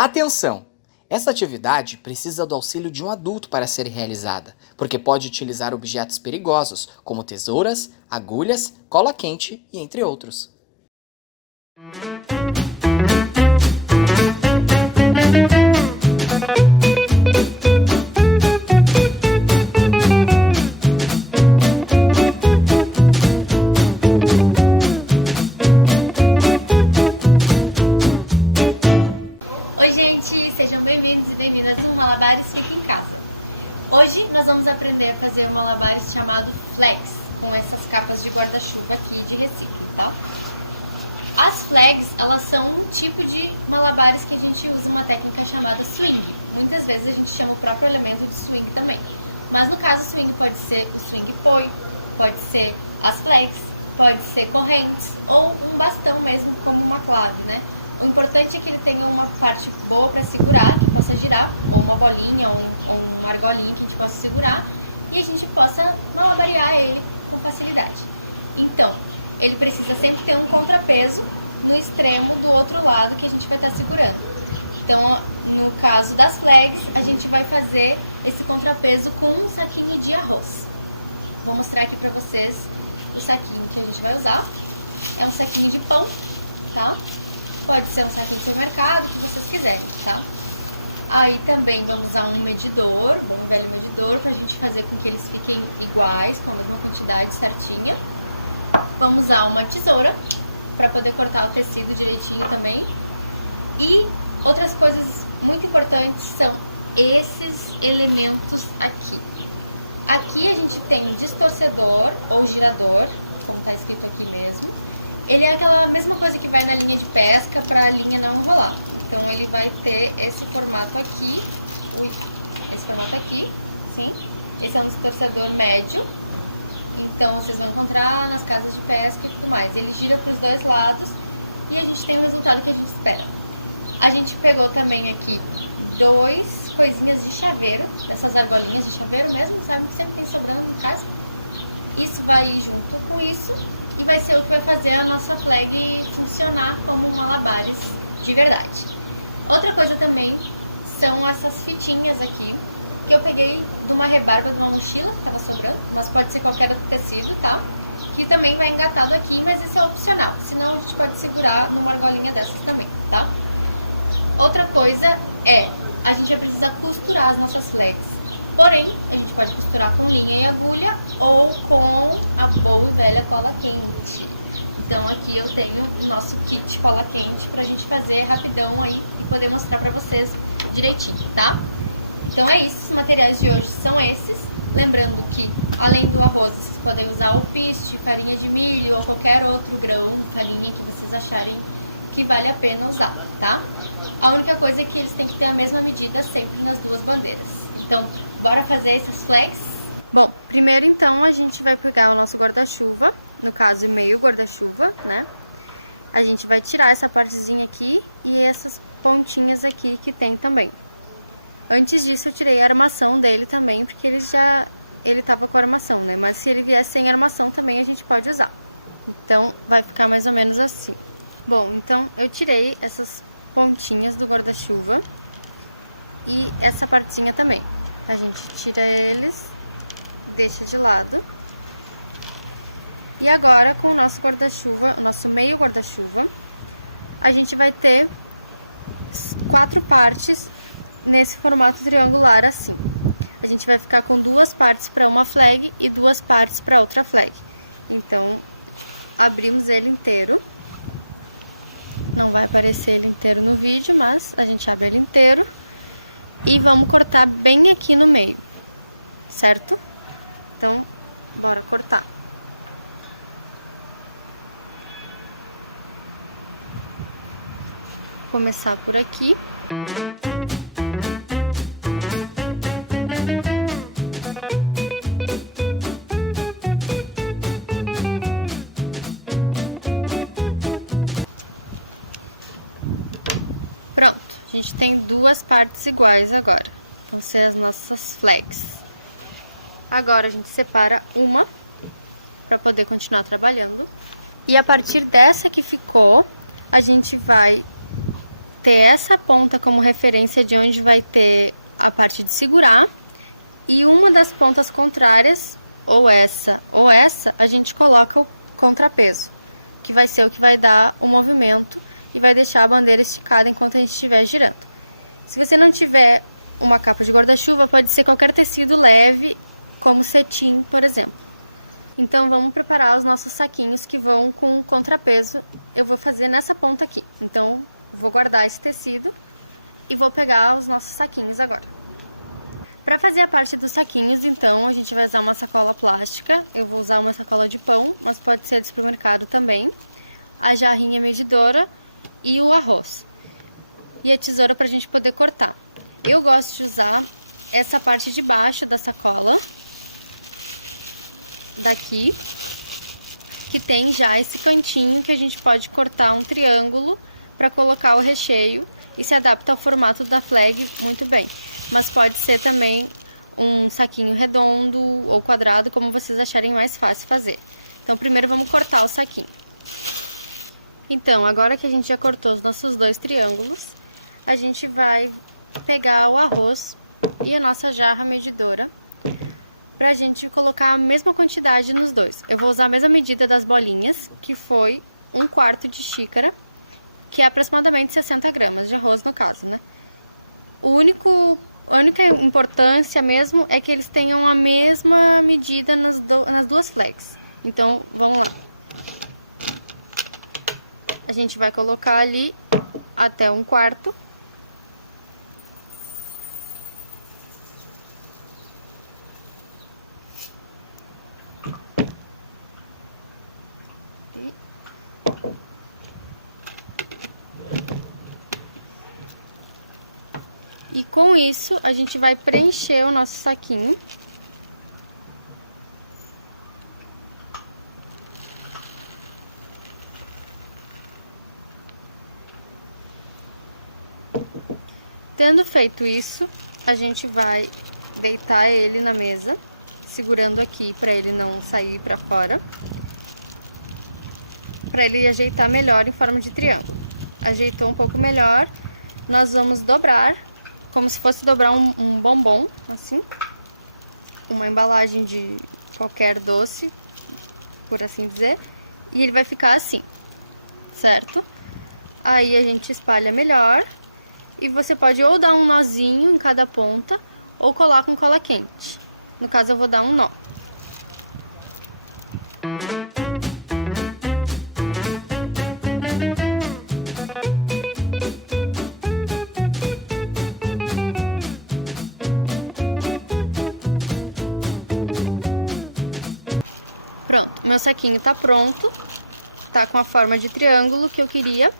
Atenção! Essa atividade precisa do auxílio de um adulto para ser realizada, porque pode utilizar objetos perigosos, como tesouras, agulhas, cola quente e entre outros. Oi gente, sejam bem-vindos e bem-vindas ao Malabares Fica em Casa. Hoje nós vamos aprender a fazer um malabares chamado flags, com essas capas de guarda-chuva aqui de reciclo, tá? As flags, elas são um tipo de malabares que a gente usa uma técnica chamada swing. Muitas vezes a gente chama o próprio elemento de swing também. Mas no caso, swing pode ser o swing poi, pode ser as flags, pode ser correntes ou um bastão mesmo, como uma clave, né? O importante é que ele tenha uma parte boa para segurar, que possa girar, ou uma bolinha, ou uma argolinha que a gente possa segurar, e a gente possa malabarear ele com facilidade. Então, ele precisa sempre ter um contrapeso no extremo do outro lado que a gente vai estar segurando. Então, no caso das flags, a gente vai fazer esse contrapeso com um saquinho de arroz. Vou mostrar aqui para vocês o saquinho que a gente vai usar. É um saquinho de pão, tá? Pode ser um saquinho de supermercado, o que vocês quiserem, tá? Aí também vamos usar um medidor, bom velho medidor, pra gente fazer com que eles fiquem iguais, com a mesma quantidade certinha. Vamos usar uma tesoura pra poder cortar o tecido direitinho também. E outras coisas muito importantes são esses elementos aqui. Aqui a gente tem distorcedor ou girador, como tá escrito aqui mesmo. Ele é aquela mesma coisa que vai na linha de pesca para a linha não enrolar. Então ele vai ter esse formato aqui, esse formato aqui, sim. Esse é um distorcedor médio, então vocês vão encontrar nas casas de pesca e tudo mais. Ele gira para os dois lados e a gente tem o resultado que a gente espera. A gente pegou também aqui dois coisinhas de chaveiro, dessas argolinhas de chaveiro mesmo, sabe? Que sempre tem sobrando em casa. Isso vai ir junto com isso. E vai ser o que vai fazer a nossa flag funcionar como um malabares de verdade. Outra coisa também são essas fitinhas aqui, que eu peguei de uma rebarba de uma mochila que tava sobrando, mas pode ser qualquer outro tecido, tá? Que também vai engatado aqui, mas esse é opcional, senão a gente pode segurar numa argolinha dessas também, tá? Outra coisa é, a gente vai precisar costurar as nossas flags. Porém, a gente pode costurar com linha e agulha ou com a boa e velha cola quente. Então aqui eu tenho o nosso kit cola quente pra gente fazer rapidão aí e poder mostrar pra vocês direitinho, tá? Então é isso, os materiais de hoje são esses. Lembrando que, além do arroz, vocês podem usar alpiste, farinha de milho ou qualquer outro grão, farinha que vocês acharem que vale a pena usar, tá? A única coisa é que eles têm que ter a mesma medida sempre nas duas bandeiras. Então, bora fazer essas flags? Bom, primeiro então a gente vai pegar o nosso guarda-chuva, no caso meio guarda-chuva, né? A gente vai tirar essa partezinha aqui e essas pontinhas aqui que tem também. Antes disso eu tirei a armação dele também, porque ele tava com armação, né? Mas se ele vier sem armação também a gente pode usar. Então vai ficar mais ou menos assim. Bom, então eu tirei essas pontinhas do guarda-chuva e essa partezinha também. A gente tira eles, deixa de lado. E agora com o nosso guarda-chuva, o nosso meio guarda-chuva, a gente vai ter 4 partes nesse formato triangular assim. A gente vai ficar com 2 partes para uma flag e 2 partes para outra flag. Então, abrimos ele inteiro. Não vai aparecer ele inteiro no vídeo, mas a gente abre ele inteiro. E vamos cortar bem aqui no meio, certo? Então, bora cortar. Começar por aqui. Pronto, a gente tem 2 partes iguais agora. Vão ser as nossas flags. Agora a gente separa uma para poder continuar trabalhando. E a partir dessa que ficou, a gente vai ter essa ponta como referência de onde vai ter a parte de segurar, e uma das pontas contrárias, ou essa, a gente coloca o contrapeso, que vai ser o que vai dar o movimento e vai deixar a bandeira esticada enquanto a gente estiver girando. Se você não tiver uma capa de guarda-chuva, pode ser qualquer tecido leve, como cetim, por exemplo. Então vamos preparar os nossos saquinhos que vão com contrapeso. Eu vou fazer nessa ponta aqui. Então vou guardar esse tecido e vou pegar os nossos saquinhos agora. Para fazer a parte dos saquinhos, então, a gente vai usar uma sacola plástica. Eu vou usar uma sacola de pão, mas pode ser de supermercado também. A jarrinha medidora e o arroz. E a tesoura para a gente poder cortar. Eu gosto de usar essa parte de baixo da sacola, daqui, que tem já esse cantinho que a gente pode cortar um triângulo para colocar o recheio e se adapta ao formato da flag muito bem. Mas pode ser também um saquinho redondo ou quadrado, como vocês acharem mais fácil fazer. Então, primeiro vamos cortar o saquinho. Então, agora que a gente já cortou os nossos 2 triângulos, a gente vai pegar o arroz e a nossa jarra medidora pra gente colocar a mesma quantidade nos dois. Eu vou usar a mesma medida das bolinhas, que foi 1/4 de xícara, que é aproximadamente 60 gramas de arroz no caso, né? A única importância mesmo é que eles tenham a mesma medida nas 2 flags. Então, vamos lá. A gente vai colocar ali até 1/4. E com isso, a gente vai preencher o nosso saquinho. Tendo feito isso, a gente vai deitar ele na mesa, segurando aqui para ele não sair para fora, para ele ajeitar melhor em forma de triângulo. Ajeitou um pouco melhor, nós vamos dobrar, como se fosse dobrar um bombom, assim, uma embalagem de qualquer doce, por assim dizer, e ele vai ficar assim, certo? Aí a gente espalha melhor, e você pode ou dar um nozinho em cada ponta, ou colar com cola quente. No caso, eu vou dar um nó. Pronto, meu saquinho tá pronto, tá com a forma de triângulo que eu queria,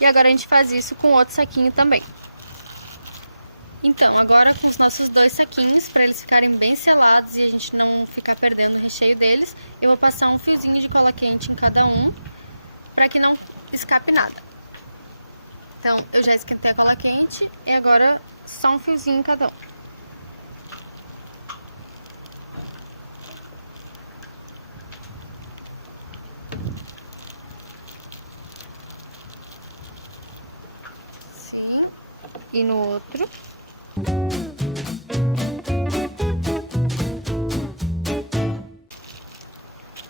e agora a gente faz isso com outro saquinho também. Então, agora com os nossos 2 saquinhos, para eles ficarem bem selados e a gente não ficar perdendo o recheio deles, eu vou passar um fiozinho de cola quente em cada um, para que não escape nada. Então, eu já esquentei a cola quente e agora só um fiozinho em cada um. Sim, e no outro.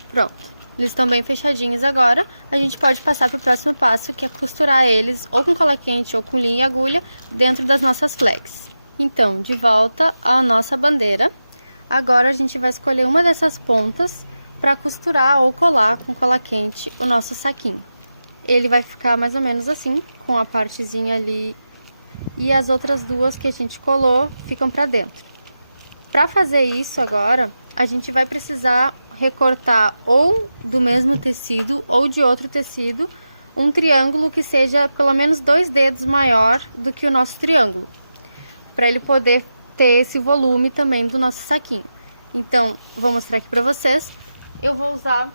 Pronto, eles estão bem fechadinhos agora. A gente pode passar para o próximo passo, que é costurar eles ou com cola quente ou com linha e agulha dentro das nossas flags. Então, de volta à nossa bandeira. Agora a gente vai escolher uma dessas pontas para costurar ou colar com cola quente o nosso saquinho. Ele vai ficar mais ou menos assim, com a partezinha ali, e as outras 2 que a gente colou ficam pra dentro. Pra fazer isso agora, a gente vai precisar recortar ou do mesmo tecido ou de outro tecido um triângulo que seja pelo menos 2 dedos maior do que o nosso triângulo, para ele poder ter esse volume também do nosso saquinho. Então, vou mostrar aqui pra vocês. Eu vou usar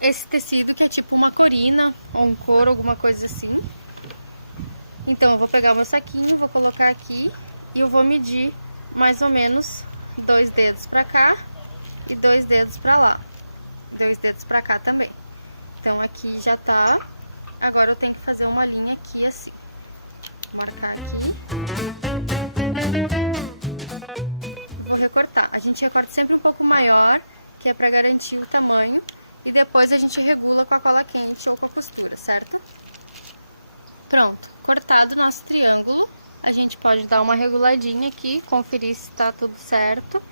esse tecido que é tipo uma corina ou um couro, alguma coisa assim. Então, eu vou pegar o meu saquinho, vou colocar aqui e eu vou medir mais ou menos 2 dedos pra cá e 2 dedos pra lá. 2 dedos pra cá também. Então, aqui já tá. Agora eu tenho que fazer uma linha aqui assim. Vou marcar aqui. Vou recortar. A gente recorta sempre um pouco maior, que é pra garantir o tamanho. E depois a gente regula com a cola quente ou com a costura, certo? Pronto, cortado o nosso triângulo. A gente pode dar uma reguladinha aqui, conferir se tá tudo certo.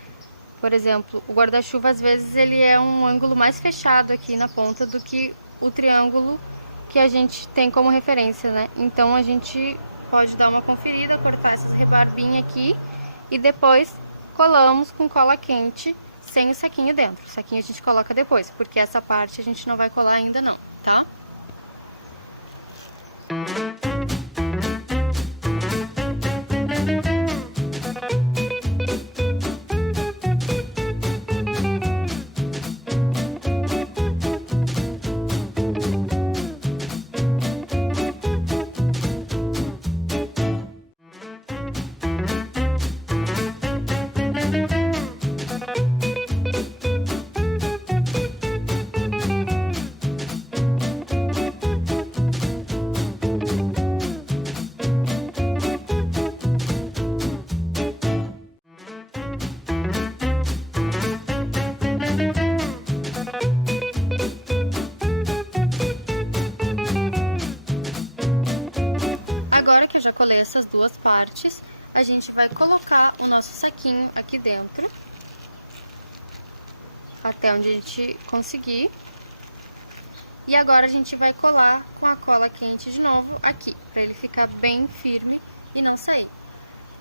Por exemplo, o guarda-chuva às vezes ele é um ângulo mais fechado aqui na ponta do que o triângulo que a gente tem como referência, né? Então a gente pode dar uma conferida, cortar essas rebarbinhas aqui e depois colamos com cola quente sem o saquinho dentro. O saquinho a gente coloca depois, porque essa parte a gente não vai colar ainda não, tá? Agora que eu já colei essas duas partes, a gente vai colocar o nosso saquinho aqui dentro, até onde a gente conseguir. E agora a gente vai colar com a cola quente de novo aqui, para ele ficar bem firme e não sair.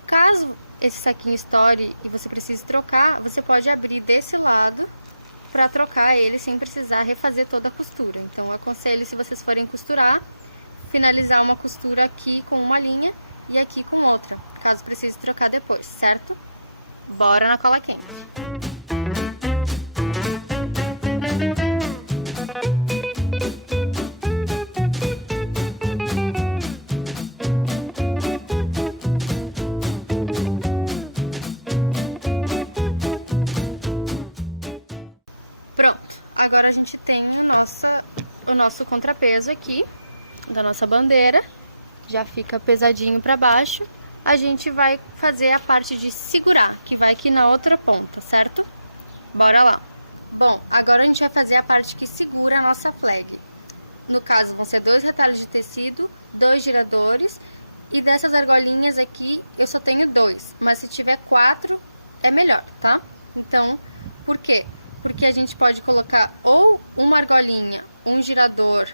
Caso esse saquinho estoure e você precise trocar, você pode abrir desse lado para trocar ele sem precisar refazer toda a costura. Então, eu aconselho, se vocês forem costurar, finalizar uma costura aqui com uma linha e aqui com outra, caso precise trocar depois, certo? Bora na cola quente. Pronto, agora a gente tem o nosso contrapeso aqui da nossa bandeira, já fica pesadinho para baixo. A gente vai fazer a parte de segurar, que vai aqui na outra ponta, certo? Bora lá. Bom, agora a gente vai fazer a parte que segura a nossa flag. No caso, vão ser 2 retalhos de tecido, 2 giradores, e dessas argolinhas aqui eu só tenho 2, mas se tiver 4 é melhor, tá? Então, por quê? Porque a gente pode colocar ou uma argolinha, um girador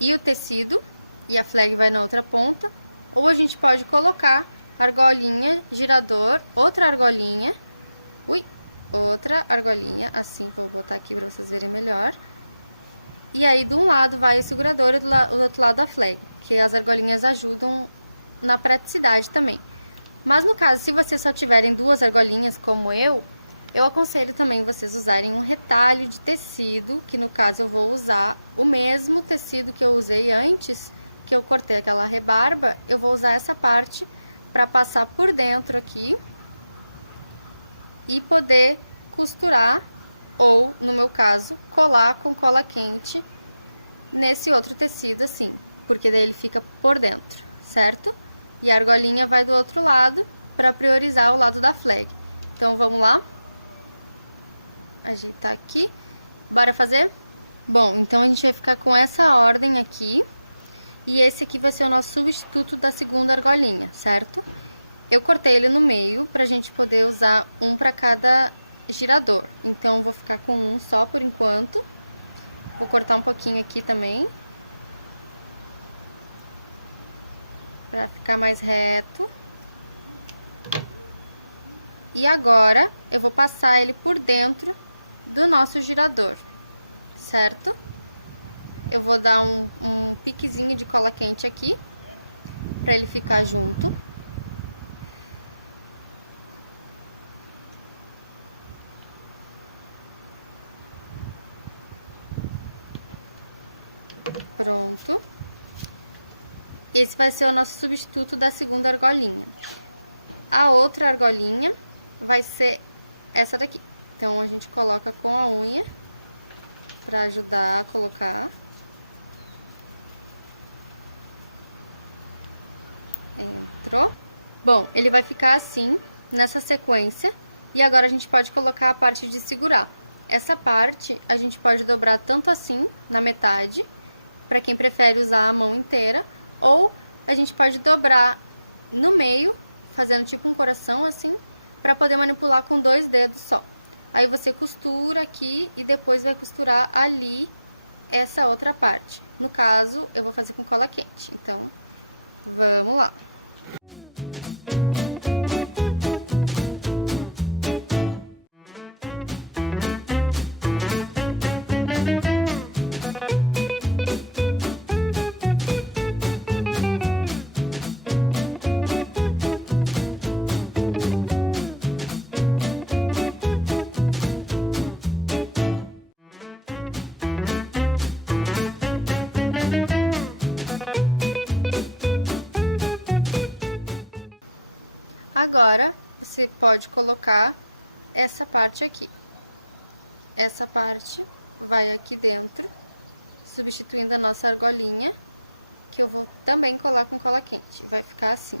e o tecido, e a flag vai na outra ponta, ou a gente pode colocar argolinha, girador, outra argolinha, outra argolinha, assim, vou botar aqui pra vocês verem melhor. E aí, de um lado vai o segurador e do outro lado a flag, que as argolinhas ajudam na praticidade também. Mas no caso, se vocês só tiverem 2 argolinhas, como eu aconselho também vocês usarem um retalho de tecido, que no caso eu vou usar o mesmo tecido que eu usei antes, que eu cortei aquela rebarba, eu vou usar essa parte para passar por dentro aqui e poder costurar, ou, no meu caso, colar com cola quente nesse outro tecido assim, porque daí ele fica por dentro, certo? E a argolinha vai do outro lado para priorizar o lado da flag. Então, vamos lá? Ajeitar aqui. Bora fazer? Bom, então a gente vai ficar com essa ordem aqui. E esse aqui vai ser o nosso substituto da segunda argolinha, certo? Eu cortei ele no meio pra gente poder usar um pra cada girador. Então, eu vou ficar com um só por enquanto. Vou cortar um pouquinho aqui também, pra ficar mais reto. E agora, eu vou passar ele por dentro do nosso girador, certo? Eu vou dar um piquezinho de cola quente aqui, pra ele ficar junto. Pronto. Esse vai ser o nosso substituto da segunda argolinha. A outra argolinha vai ser essa daqui. Então, a gente coloca com a unha pra ajudar a colocar. Entrou. Bom, ele vai ficar assim, nessa sequência. E agora a gente pode colocar a parte de segurar. Essa parte a gente pode dobrar tanto assim, na metade, para quem prefere usar a mão inteira, ou a gente pode dobrar no meio, fazendo tipo um coração assim, para poder manipular com 2 dedos só. Aí você costura aqui e depois vai costurar ali essa outra parte. No caso, eu vou fazer com cola quente. Então, vamos lá. Agora, você pode colocar essa parte aqui. Essa parte vai aqui dentro, substituindo a nossa argolinha, que eu vou também colar com cola quente. Vai ficar assim.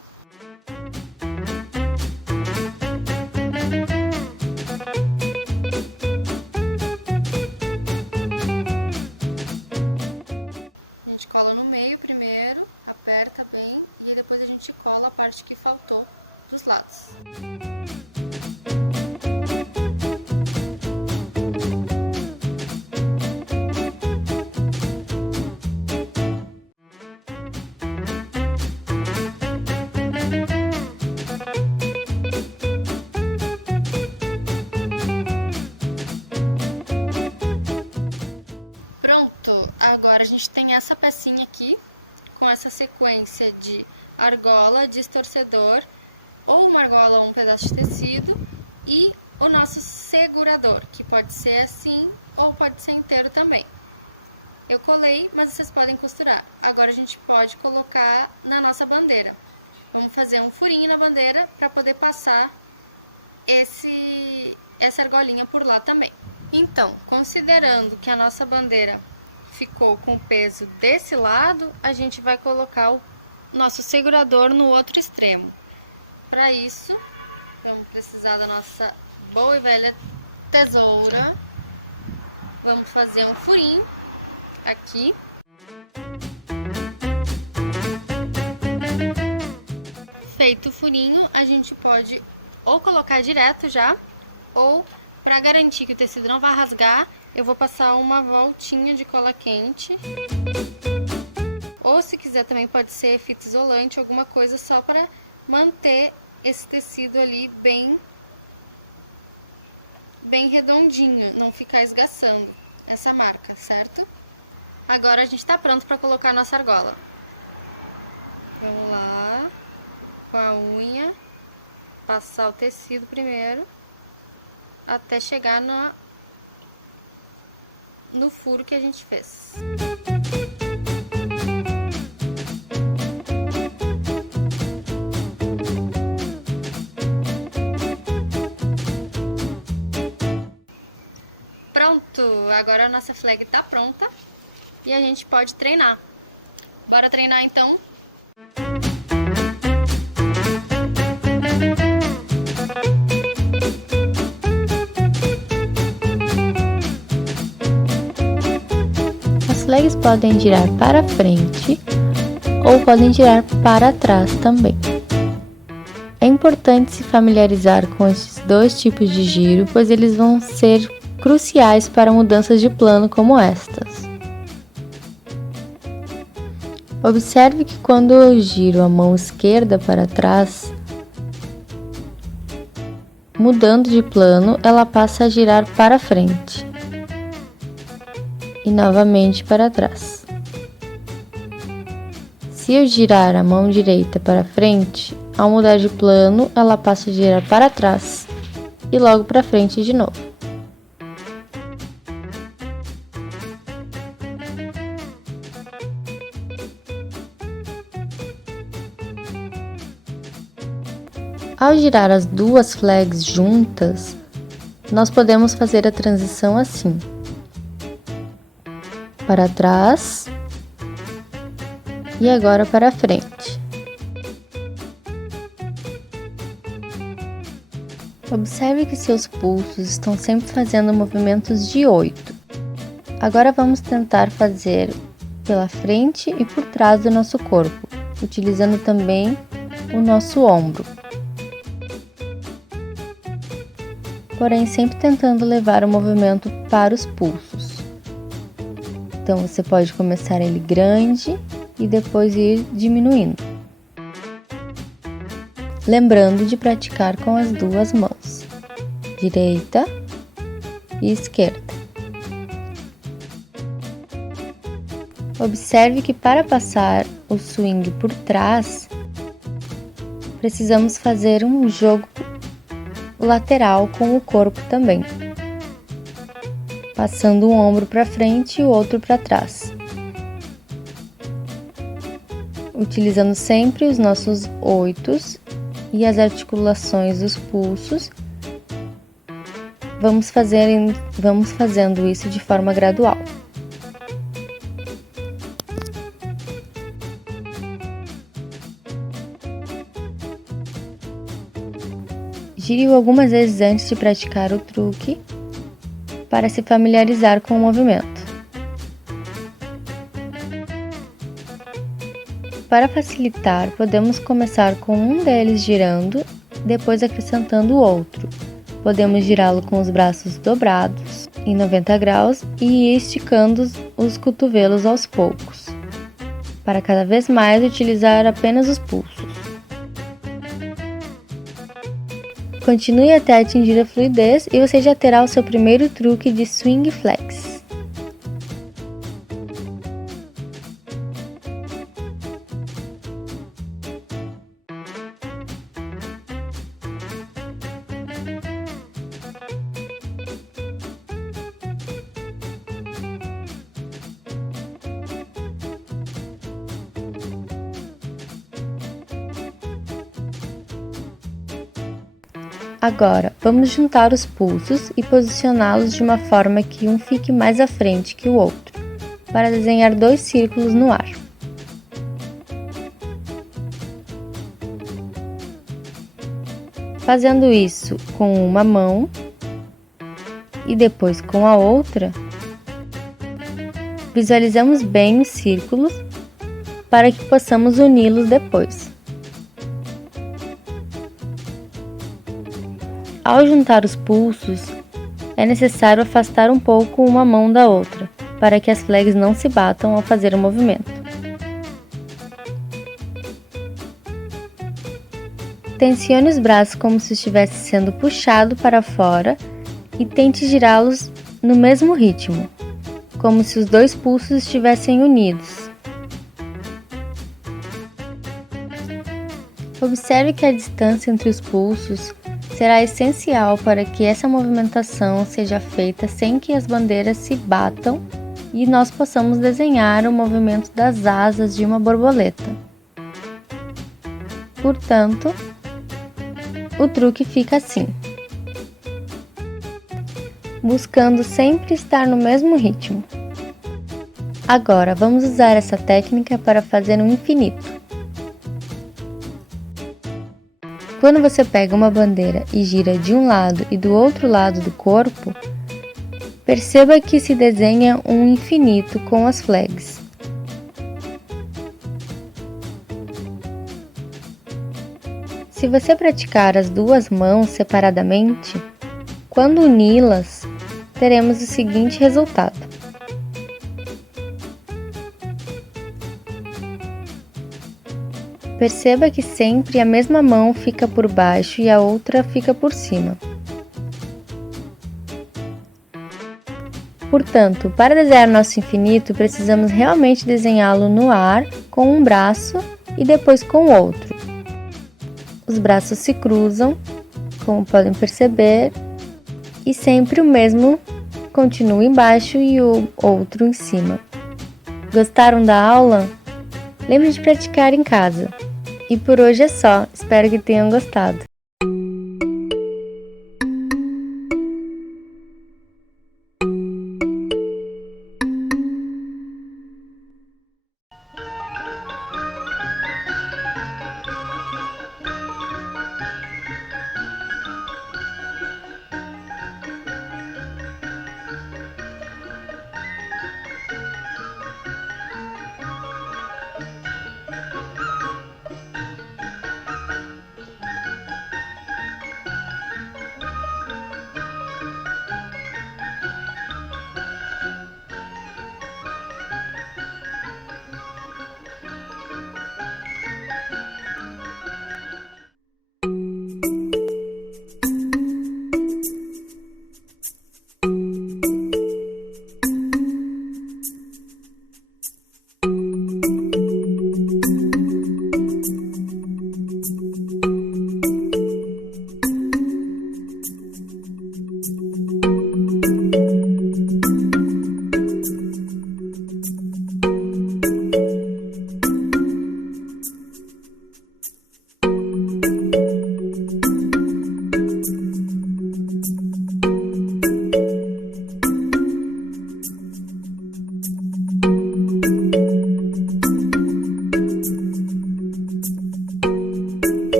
A gente cola no meio primeiro, aperta bem, e aí depois a gente cola a parte que faltou dos lados. Pronto, agora a gente tem essa pecinha aqui, com essa sequência de argola, distorcedor, ou uma argola ou um pedaço de tecido, e o nosso segurador, que pode ser assim ou pode ser inteiro também. Eu colei, mas vocês podem costurar. Agora a gente pode colocar na nossa bandeira. Vamos fazer um furinho na bandeira para poder passar essa argolinha por lá também. Então, considerando que a nossa bandeira ficou com o peso desse lado, a gente vai colocar o nosso segurador no outro extremo. Para isso, vamos precisar da nossa boa e velha tesoura. Vamos fazer um furinho aqui. Feito o furinho, a gente pode ou colocar direto já, ou para garantir que o tecido não vai rasgar, eu vou passar uma voltinha de cola quente. Ou se quiser também pode ser fita isolante, alguma coisa só para manter esse tecido ali bem redondinho, não ficar esgaçando essa marca, certo? Agora a gente tá pronto para colocar a nossa argola. Vamos lá, com a unha, passar o tecido primeiro, até chegar no furo que a gente fez. Pronto, agora a nossa flag tá pronta e a gente pode treinar. Bora treinar então? As flags podem girar para frente ou podem girar para trás também. É importante se familiarizar com esses 2 tipos de giro, pois eles vão ser cruciais para mudanças de plano como estas. Observe que quando eu giro a mão esquerda para trás, mudando de plano, ela passa a girar para frente e novamente para trás. Se eu girar a mão direita para frente, ao mudar de plano, ela passa a girar para trás e logo para frente de novo. Ao girar as 2 flags juntas, nós podemos fazer a transição assim: para trás e agora para frente. Observe que seus pulsos estão sempre fazendo movimentos de 8. Agora vamos tentar fazer pela frente e por trás do nosso corpo, utilizando também o nosso ombro. Porém, sempre tentando levar o movimento para os pulsos. Então, você pode começar ele grande e depois ir diminuindo. Lembrando de praticar com as duas mãos, direita e esquerda. Observe que para passar o swing por trás, precisamos fazer um jogo lateral com o corpo também, passando um ombro para frente e o outro para trás, utilizando sempre os nossos oitos e as articulações dos pulsos. Vamos fazendo isso de forma gradual. Gire-o algumas vezes antes de praticar o truque, para se familiarizar com o movimento. Para facilitar, podemos começar com um deles girando, depois acrescentando o outro. Podemos girá-lo com os braços dobrados em 90 graus e ir esticando os cotovelos aos poucos, para cada vez mais utilizar apenas os pulsos. Continue até atingir a fluidez e você já terá o seu primeiro truque de swing flex. Agora, vamos juntar os pulsos e posicioná-los de uma forma que um fique mais à frente que o outro, para desenhar 2 círculos no ar. Fazendo isso com uma mão e depois com a outra, visualizamos bem os círculos para que possamos uni-los depois. Ao juntar os pulsos, é necessário afastar um pouco uma mão da outra, para que as flags não se batam ao fazer o movimento. Tensione os braços como se estivesse sendo puxado para fora e tente girá-los no mesmo ritmo, como se os 2 pulsos estivessem unidos. Observe que a distância entre os pulsos será essencial para que essa movimentação seja feita sem que as bandeiras se batam e nós possamos desenhar o movimento das asas de uma borboleta. Portanto, o truque fica assim, buscando sempre estar no mesmo ritmo. Agora, vamos usar essa técnica para fazer um infinito. Quando você pega uma bandeira e gira de um lado e do outro lado do corpo, perceba que se desenha um infinito com as flags. Se você praticar as 2 mãos separadamente, quando uni-las, teremos o seguinte resultado. Perceba que sempre a mesma mão fica por baixo e a outra fica por cima. Portanto, para desenhar nosso infinito, precisamos realmente desenhá-lo no ar com um braço e depois com o outro. Os braços se cruzam, como podem perceber, e sempre o mesmo continua embaixo e o outro em cima. Gostaram da aula? Lembre de praticar em casa. E por hoje é só, espero que tenham gostado.